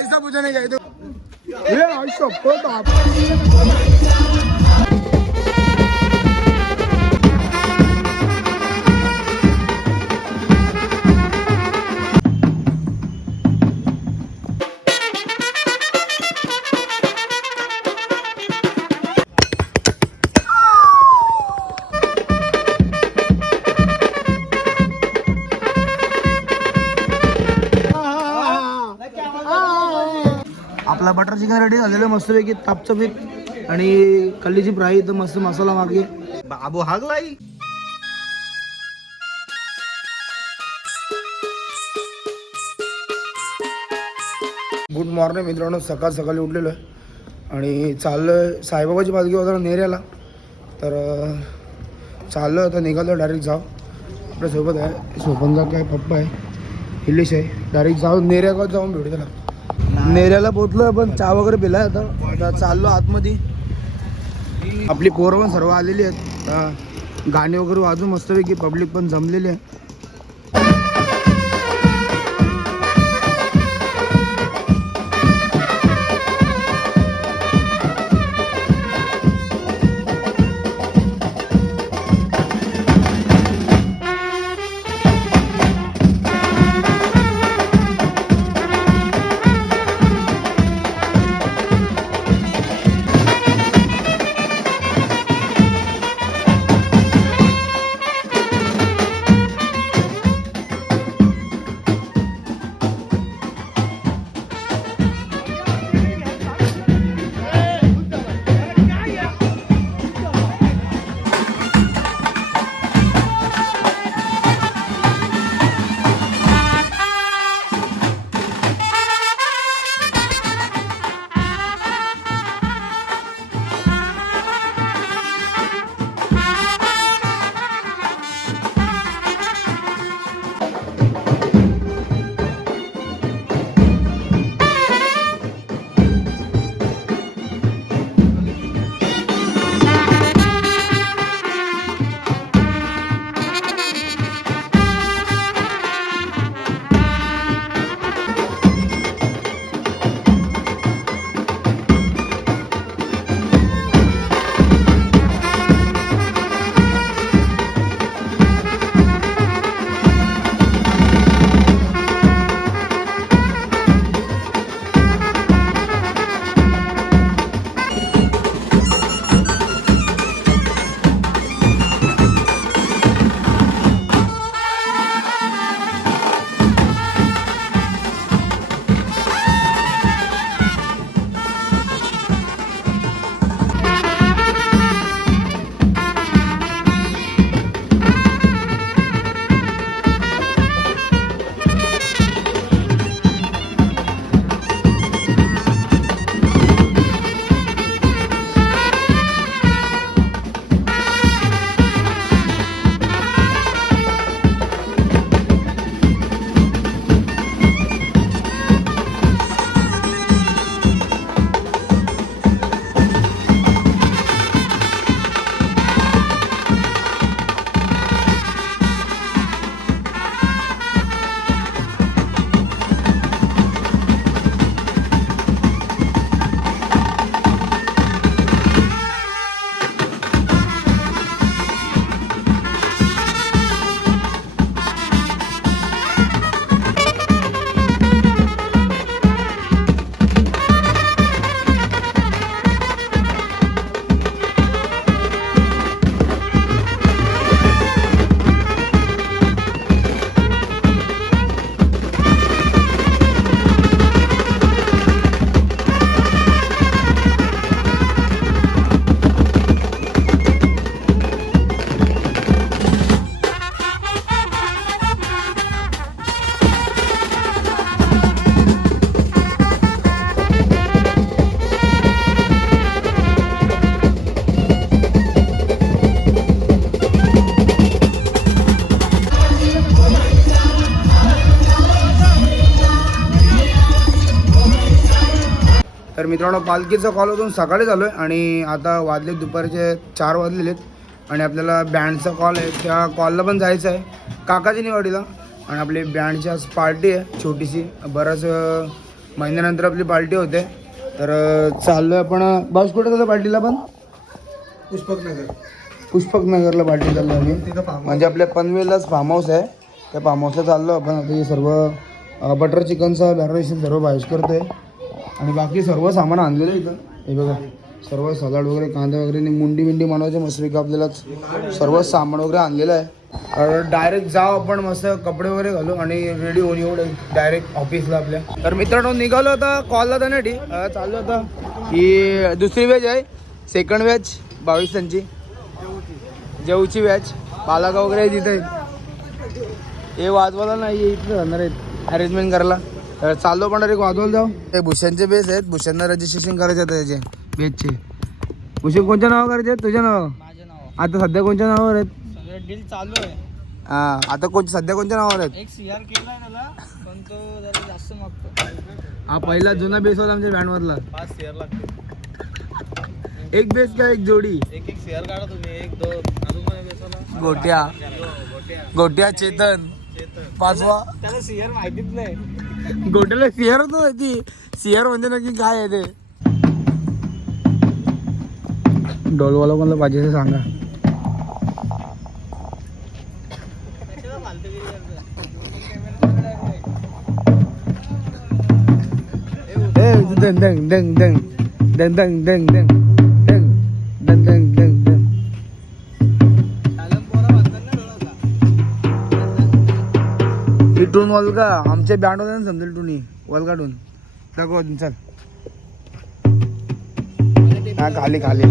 ऐसा पूजा नहीं गए आपला बटर चिकन रेडी झालेलं मस्तपैकी तापचपीत आणि कल्लीची फ्राय तर मस्त मसाला मागे बाबू हागलाई. गुड मॉर्निंग मित्रांनो, सकाळ सकाळी उठलेलो आहे आणि चाललं साईबाबाची पालखी होता नेऱ्याला, तर चाललं आता निघालं डायरेक्ट जाऊ. आपल्यासोबत आहे सोपनचा काय पप्पा आहे, हिलेश आहे. डायरेक्ट जाऊ नेऱ्यागावात जाऊन भेटू त्याला. नेऱ्याला पोचलो आपण, चहा वगैरे पिला आता चाललो आतमध्ये. आपली पोरं पण सर्व आलेली आहेत, गाणे वगैरे वाजून मस्तपैकी पब्लिक पण जमलेली आहे. तर मित्रांनो पालखीचा कॉल होतून सकाळी झालो आहे आणि आता वाजले दुपारचे 4 वाजलेले आहेत आणि आपल्याला बँडचा कॉल आहे, त्या कॉलला पण जायचं आहे काकाची निवाडीला. आणि आपली बँडची आज पार्टी आहे छोटीशी, बऱ्याच महिन्यानंतर आपली पार्टी होते. तर चाललो आहे आपण. बस कुठे झालं पार्टीला? पण पुष्पकनगरला पार्टी चाललो आम्ही. म्हणजे आपल्या पनवेललाच फार्म हाऊस आहे, त्या फार्म हाऊसला चाललो आपण. आता हे सर्व बटर चिकनचं मॅरिनेशन सर्व बाहेर करतो आहे. आणि बाकी सर्व सामान आणलेलं आहे इथं. हे बघा सर्व सलाड वगैरे, कांदा वगैरे आणि मुंडी बिंडी बनवायचे मस्तपैकी आपल्यालाच सर्व सामान वगैरे आणलेलं आहे. डायरेक्ट जाऊ आपण, मस्त कपडे वगैरे घालू आणि रेडी होऊन येऊ डायरेक्ट ऑफिसला आपल्या. तर मित्रांनो निघालो होता कॉलला जाण्यासाठी. चाललो होता ही दुसरी वेज आहे, सेकंड वेज 22 त्यांची जेऊची वेज. बालागाव वगैरे तिथे हे वाजवायला नाही, इथं जाणार आहेत अरेंजमेंट करायला. तर चाललो पण डायरेक्ट वाजवायला जाऊ. ते भूषणचे बेस आहेत, भूषणला रजिस्ट्रेशन करायचं आहे त्याचे बेसचे. भूषण कोणत्या नावावर करायचे आहेत? तुझ्या नावावर? माझ्या नावावर. आता सध्या कोणत्या नावावर आहेत? सगळं डील चालू आहे. हां, आता सध्या कोणत्या नावावर आहेत? एक CR केला आहे त्याला, पण तो जरा जास्त मागतो. हा पहिला जुना बेस होता आमच्या बँडमधला. 5 CR लागते. एक बेस का एक जोडी? एक CR काढा तुम्ही. 1 2 अजून कोणा बेसला? गोट्या चेतन 5वा. त्याला CR माहितीच नाही. गोट्याला CR होतो माहिती. CR म्हणजे नक्की काय आहे ते? डोलवाला कोणाला पाहिजे ते सांगा. दंग दंग दंग दंग दंग दंग दंग दंग दंग दंग दंग दंग. टून वॉल का आमच्या बँड होता ना, समजेल टूनी वॉल काढून दाखव. चल हा खाली खाली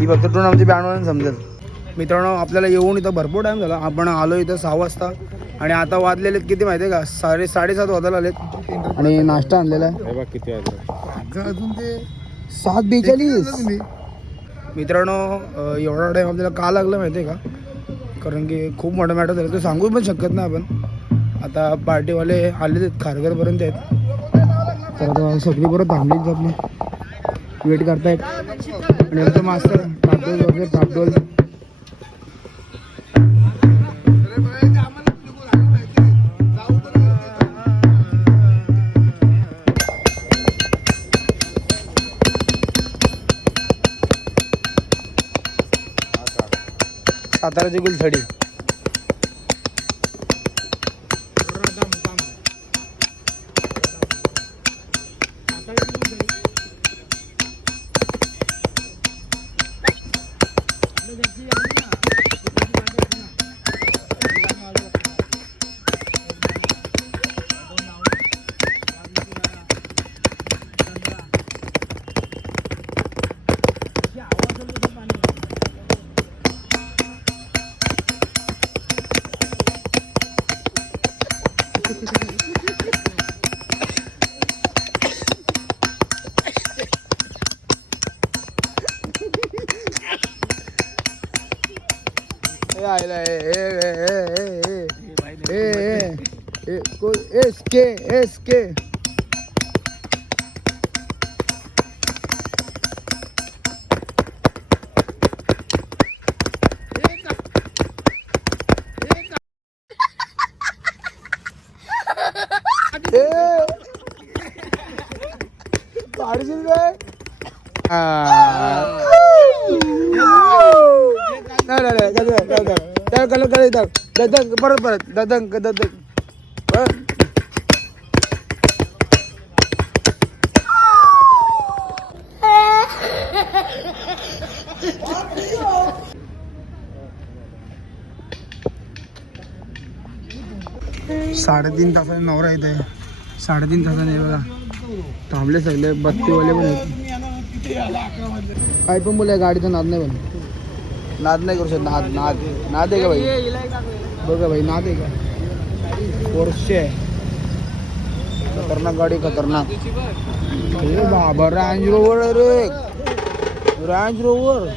ही फक्त टून आमची बँड समजेल. मित्रांनो आपल्याला येऊन इथं भरपूर टाईम झाला. आपण आलो इथं 6 वाजता आणि आता वाजलेले किती माहिती आहे का? 7:30 वाजायला आलेत. आणि नाश्ता आणलेला आहे किती अजून ते 7:42. मित्रांनो एवढा टाईम आपल्याला का लागला माहिती आहे का? कारण की खूप मोठा मॅटर झालं, ते सांगू पण शकत नाही आपण. आता पार्टीवाले आले आहेत, खारघरपर्यंत आहेत. तर आता सगळी परत थांबलीच आपली वेट करतायत. आणि आमचं मास्तर टापडोल वगैरे टापडोल. साताराची गुलथडी. एसके पाडशील काय? ददंग परत परत ददंग ददंग. साडेतीन तासाने नवरा येत आहे. 3.5 तासाने बघा थांबले सगळे. बत्तीवाले पण आहेत. काय पण बोलाय, गाडीचा नाद नाही. पण नाद नाही करू शकत. नाद नाद नाद आहे का भाई? बघा भाई नाद आहे का? पोर्शे आहे, खतरनाक गाडी, खतरनाक. हे बाबा रेंज रोवर रे, रेंज रोवर.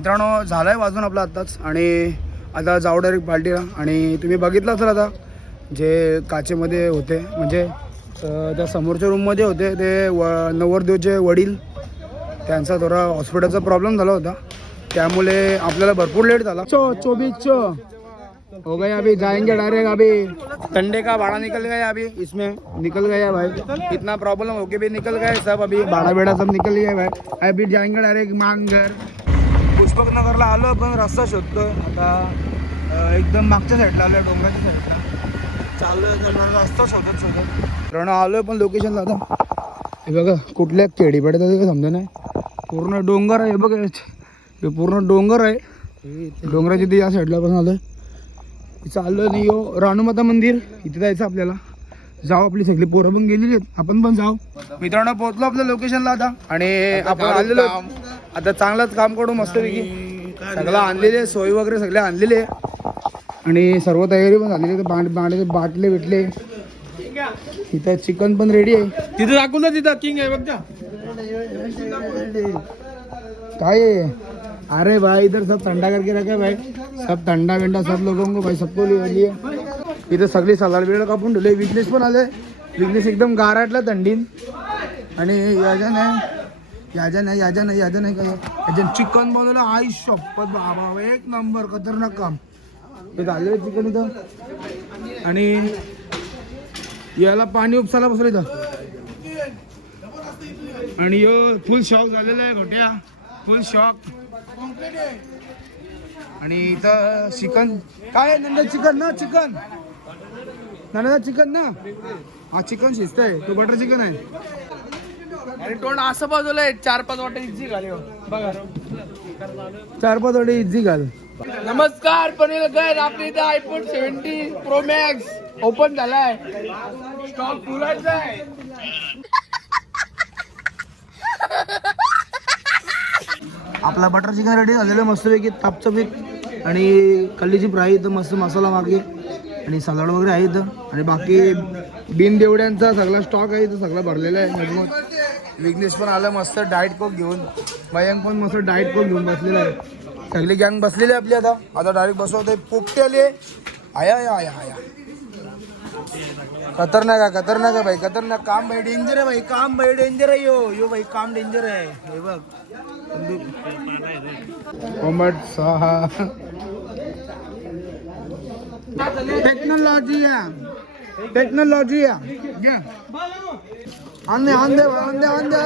मित्रांनो झालं आहे वाजून आपलं आत्ताच आणि आता जाऊ डायरेक्ट पार्टीला. आणि तुम्ही बघितलं असेल आता जे काचेमध्ये होते म्हणजे त्या समोरच्या रूममध्ये होते ते नवरदेवचे वडील, त्यांचा थोडा हॉस्पिटलचा प्रॉब्लेम झाला होता, त्यामुळे आपल्याला भरपूर लेट झाला. 24 हो गया, अभी जाएंगे डायरेक्ट. अभी संडे का भाड़ा निकल गया, अभी इसमें निकल गया भाई. इतना प्रॉब्लम हो के भी निकल गए सब, अभी भाड़ा बेड़ा सब निकल गया भाई. अभी जाएंगे डायरेक्ट मानघर. पुष्पकनगरला आलो पण रस्ता शोधतो आता. एकदम मागच्या साईडला आलो, डोंगराच्या साईडला चाललो, रस्ता शोधत आलोय पण लोकेशनला आता हे बघा कुठल्या केडी पडत ते समजा नाही. पूर्ण डोंगर आहे बघा, हे पूर्ण डोंगर आहे. डोंगराची ती या साईडला पण आलोय. चाललो नाही यो राणूमाता मंदिर, इथे जायचं आपल्याला. जाऊ, आपली सगळी पोरं पण गेलेली आहेत, आपण पण जाऊ. मित्रांनो पोहोचलो आपल्या लोकेशनला आता आणि आपण आलेलो आता. चांगलंच काम करू मस्तपैकी. सगळं आणलेले, सोय वगैरे सगळे आणलेले आणि सर्व तयारी पण झालेली. बाटले बिटले, इथं चिकन पण रेडी आहे. तिथं दाखवलं, तिथं किंग आहे बघ. काय आहे? अरे भाई इधर सब ठंडा करके रखा है भाई, सब ठंडा विंडा सब लोगों को भाई, सबको लिए. इथं सगळी सलाड बिलाड कापून ठेवले. विघ्नेश पण आले. विघ्नेश एकदम गाराटला थंडीन. आणि याजन काय चिकन बनवलं. आई शपथ बाबा, एक नंबर खतरनाक काम हे झालेलं चिकन इथं. आणि याला पाणी उपसायला बसलं इथं. आणि यो फुल शॉक झालेला आहे घोट्या, फुल शॉक. आणि इथं चिकन काय आहे नंदा, चिकन ना, चिकन नंदा, चिकन ना. हा चिकन शिजत आहे, तो बटर चिकन आहे. आणि तोंड असं बाजूला 4-5 वाटे इझी घाल बघा, 4-5 वाटे इझी घाल. नमस्कार पनीर काय आपल्या इथं आयफोन 17 प्रो मॅक्स ओपन झालाय, स्टॉक फुलायचा आहे. आपला बटर चिकन रेडी झालेलं मस्तपैकी तापचपीत. आणि कल्लीची फ्राय इथं मस्त मसाला मागे आणि सलाड वगैरे आहे इथं. आणि बाकी बिन देवड्यांचा सगळा स्टॉक आहे इथं, सगळा भरलेला आहे. विघ्नेश पण आलं मस्त डाएट कोक घेऊन. मयंक पण मस्त डाएट कोक घेऊन बसलेला आहे. सगळी गँग बसलेली आहे आपली. आता डायरेक्ट बसवते. पोपटे आले. आया आया आया, खतरनाक आहे, खतरनाक आहे भाई, खतरनाक काम भाई. डेंजर आहे भाई, काम भाई डेंजर आहे. यो भाई काम डेंजर आहे. हे बघ टेक्नॉलॉजी आहे, टेक्नॉलॉजी आहे. आंदे आंदे आंदे आंदे.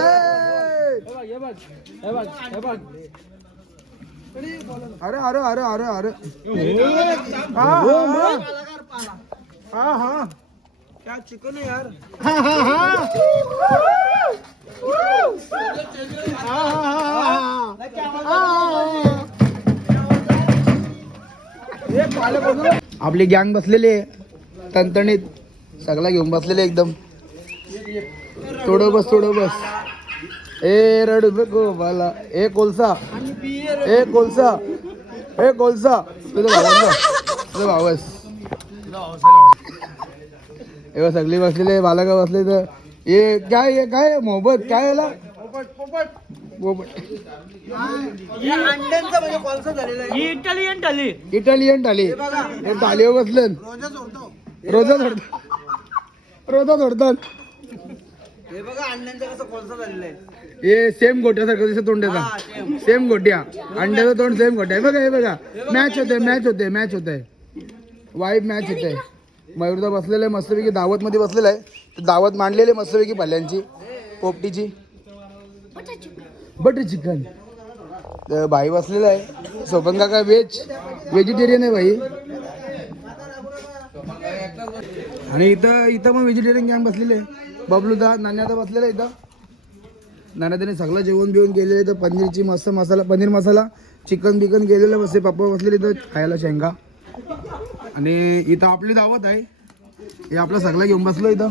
अरे अरे अरे अरे अरे, हा हा क्या चिकन है यार. आपली गँग बसलेली आहे तणतणीत, सगळा घेऊन बसलेले एकदम. थोडं बस, थोडं बस. ए रडू नको मला. ए कोलसा, ए कोलसा, ए कोलसा. तुझं भावस एवढं सगळी बसलेले. बालका बसले तर हे काय, काय मोहब्बत काय याला इटालियन थाली, इटालियन थाली. हे थालीवर बसले. रोजा सोडतात, रोजा सोडतात. हे बघा अंड्यांचा कसं कोळसा झालेला आहे. हे सेम गोट्यासारखं दिसत तोंडाचा, सेम गोट्या. अंड्याचं तोंड सेम गोट्या. बघा हे बघा, मॅच होते, मॅच होते, मॅच होत आहे, वाईब मॅच होत आहे. मयूरदा बसलेला आहे मस्तपैकी, दावतमध्ये बसलेला आहे. तर दावत मांडलेली आहे मस्तपैकी भल्यांची, पोपटीची, बटर चिकन. तर भाई बसलेला आहे. सोपन काका व्हेजिटेरियन आहे भाई. आणि इथं पण व्हेजिटेरियन गँग बसलेले आहे. बबलूदा, नान्यादा बसलेला इथं. नान्यादाने सगळं जेवण बिवून केलेलं आहे. तर पनीरची मस्त मसाला, पनीर मसाला, चिकन बिकन केलेलं बसले. पप्पा बसलेले इथं खायला शेंगा. आणि इथं आपली दावत आहे. हे आपलं सगळं घेऊन बसलो इथं.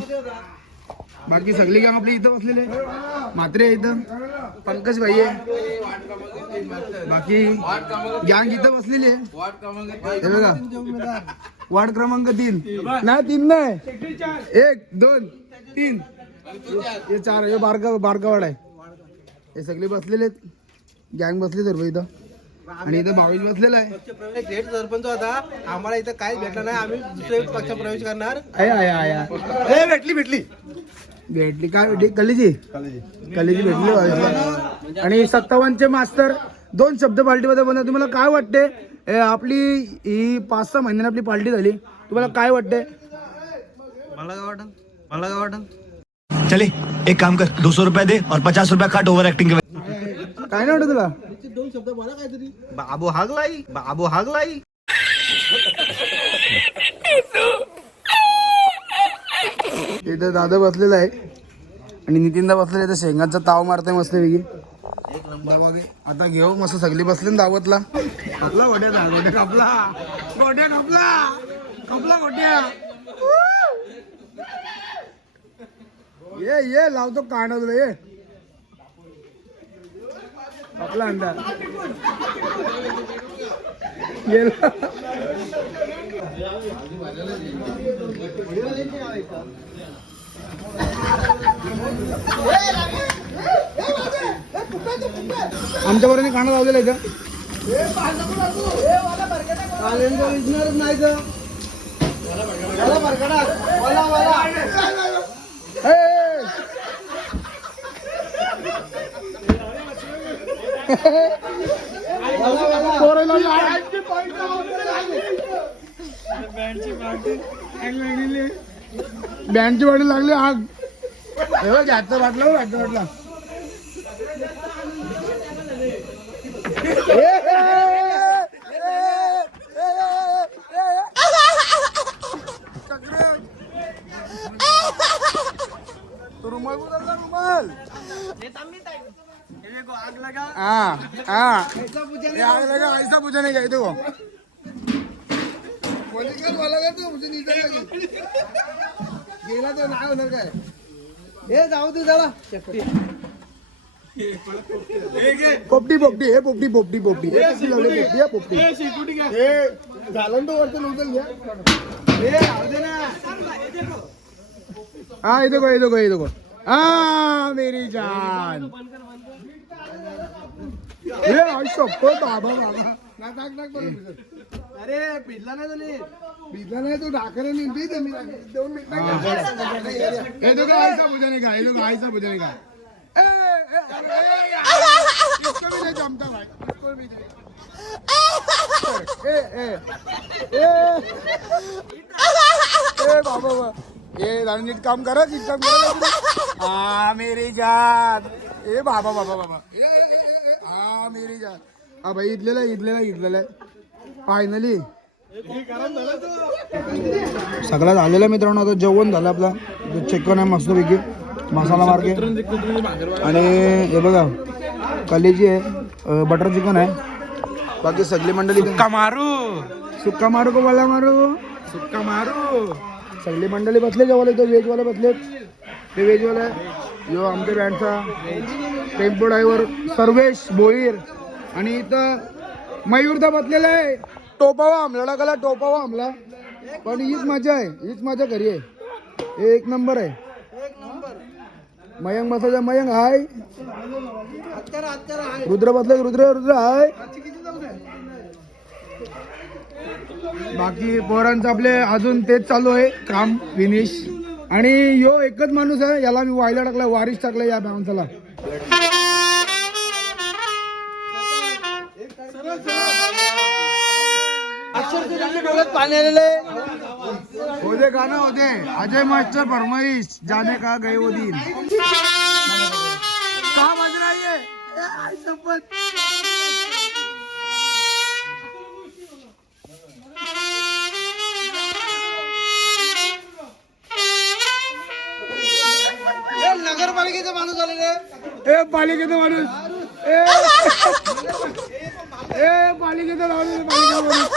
बाकी सगळी गँग आपली इथं बसलेले. म्हात्रे आहे इथं, पंकज भाई आहे. बाकी गँग इथं बसलेली आहे. हे बघा वार्ड क्रमांक 3 नाही, 3 नाही, 1 2 3 हे 4. हे बारका वार्ड आहे. हे सगळे बसलेले आहेत, गँग बसले तर इथं. आणि इथं भावेश बसलेला आहे. थेट सरपंच होता, आम्हाला इथं काहीच भेटलं नाही, आम्ही दुसऱ्या पक्षात प्रवेश करणार. भेटली काय भेटली कलेजी भेटली भावेशला. आणि 57 मास्तर 2 शब्द पार्टीमध्ये बनवले. तुम्हाला काय वाटते आपली ही 5-6 महिन्यांनी आपली पार्टी झाली, तुम्हाला काय वाटते? मला काय वाटत चले एक काम कर 200 रुपया दे और 50 रुपया काट ओवर एक्टिंग के काय नाही वाटत तुला? 2 शब्द बोला काहीतरी. बाबू हागलाई. इथं दादा बसलेला आहे आणि नितीनदा बसलेला आहे. शेंगांचा ताव मारताय मस्त वेगळी. आता घेऊ मस्त सगळी बसले ना दावतला. आपला गोट्या गोट्या ये लावतो कांडा तुला ये आपला अंडा गेला. आमच्या बरोबर कांदा लावलेला आहे का? बँडची वाडी लागली आग. घ्यायचं वाटलं रुमाल बोलला रुमाल. ऐसा पूजा नहीं गई देखो गेला तर नाही होणार काय. हे जाऊ दे जरा. पोपटी हे पोपटी हे झालं तो वरती उचल घ्या. हाँ ये देखो हाँ मेरी जान. ये आई शप्पथ बाबा अरे भिजला नाही तो ढाकरे नाही 2 मिनिट. ये देखो ऐसा बुझाने का इसको भी नहीं जमता भाई, इसको भी नहीं. बाबा ये नीट काम करा हाँ मेरी जान. ए बाबा हाँ मेरी जान. हा भाई इथलेला फायनली सगळं झालेलं मित्रांनो. आता जेवण झालं आपला. चिकन आहे मस्तपैकी मसाला मार्के आणि हे बघा कलेजी आहे, बटर चिकन आहे. बाकी सगळी मंडळी सुक्का मारू को मला मारू सगळी मंडळी बसले जेवायला. इथं व्हेजवाले बसलेत. ते व्हेजवाले यो आमच्या बँडचा टेम्पो ड्रायव्हर सर्वेश भोईर. आणि इथं मयूरदा बसलेला आहे. टोपावा हमला पण हीच मजा घरी आहे. एक नंबर आहे. मयंक बसायचा मयंक हाय. रुद्र बसले रुद्र हाय. बाकी पोरांचं आपले अजून तेच चालू आहे काम फिनिश. आणि यो एकच माणूस आहे याला मी वायला टाकला, वारिस टाकला या माणसाला. पाणी आलेले होते गाणं होते अजय मास्टर फरमाईश जाने का गए वो दिन. का बज रहा है नगरपालिकेचा माणूस आलेले. पालिकेचा माणूस पालिकेचा लावलेला पालिका माणूस.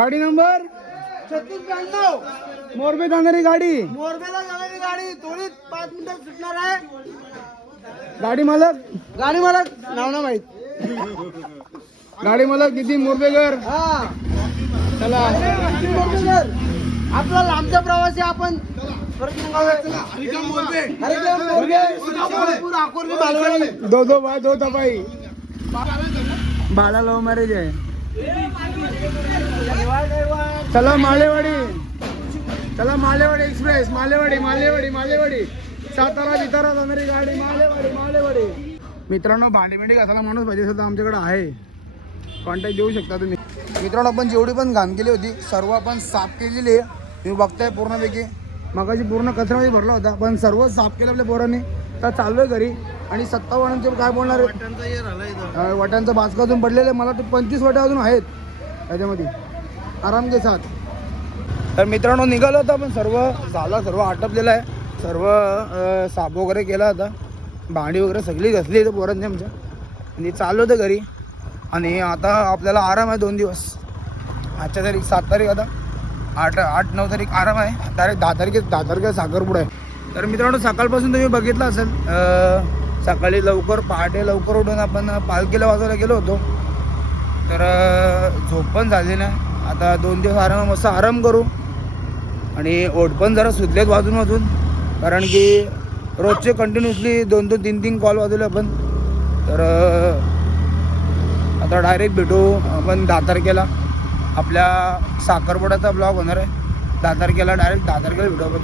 गाडी नंबर 3692 मोरबे जाणारी गाडी. मोरबेला जाणारी गाडी थोडीच 5 मिनिटात सुटणार आहे. गाडी मालक गाडी मला नाव ना माहित. गाडी मालक नितीन मोरबेकर. हा चला आपला लांबचा प्रवासी आपण हरिकम मोरबे, सोलापूर, अकोले, मालवणी. दो भाई दो दबाई. बाळा लव्ह मॅरेज आहे. चला मालेवाडी. चला मालेवाडी एक्सप्रेस. मालेवाडी सातारा बितारा जाणारी गाडी. मालेवाडी. मित्रांनो भांडी घासायला माणूस पाहिजे असेल तर आमच्याकडे आहे, कॉन्टॅक्ट देऊ शकता तुम्ही. मित्रांनो आपण जेवढी पण घाण केली होती सर्व आपण साफ केलेली आहे. तुम्ही बघताय पूर्णपैकी. मगाशी पूर्ण कचरामध्ये भरला होता पण सर्व साफ केलं आपल्या पोरांनी. तर चाललोय घरी. आणि 57 काय बोलणार आहे, वाट्यांचा बाचका अजून पडलेलं आहे. मला ते 25 वाट्या अजून आहेत त्याच्यामध्ये आराम के साथ. तर मित्रांनो निघालो होता पण सर्व आटपलेलं आहे. सर्व साफ वगैरे केला होता. भांडी वगैरे सगळी घासली तर पोरांनी आमच्या. आणि चाललो होतं घरी. आणि आता आपल्याला आराम आहे 2 दिवस. आजच्या तारीख 7 तारीख, आता 8-9 तारीख आराम आहे. डायरेक्ट 10 तारखेला साखरपुडा आहे. तर मित्रांनो सकाळपासून तुम्ही बघितलं असेल, सकाळी पहाटे लवकर उठून आपण पालखीला वाजवायला गेलो होतो. तर झोप पण झाली नाही. आता 2 दिवस मस्त आराम करू. आणि ओठ पण जरा सुचलेत वाजून कारण की रोजचे कंटिन्युअसली 2-3 कॉल वाजवले आपण. तर आता डायरेक्ट भेटू आपण 10 तारखेला. आपल्या साखरपुड्याचा ब्लॉग होणार आहे 10 तारखेला. डायरेक्ट 10 तारखेला भेटू आपण.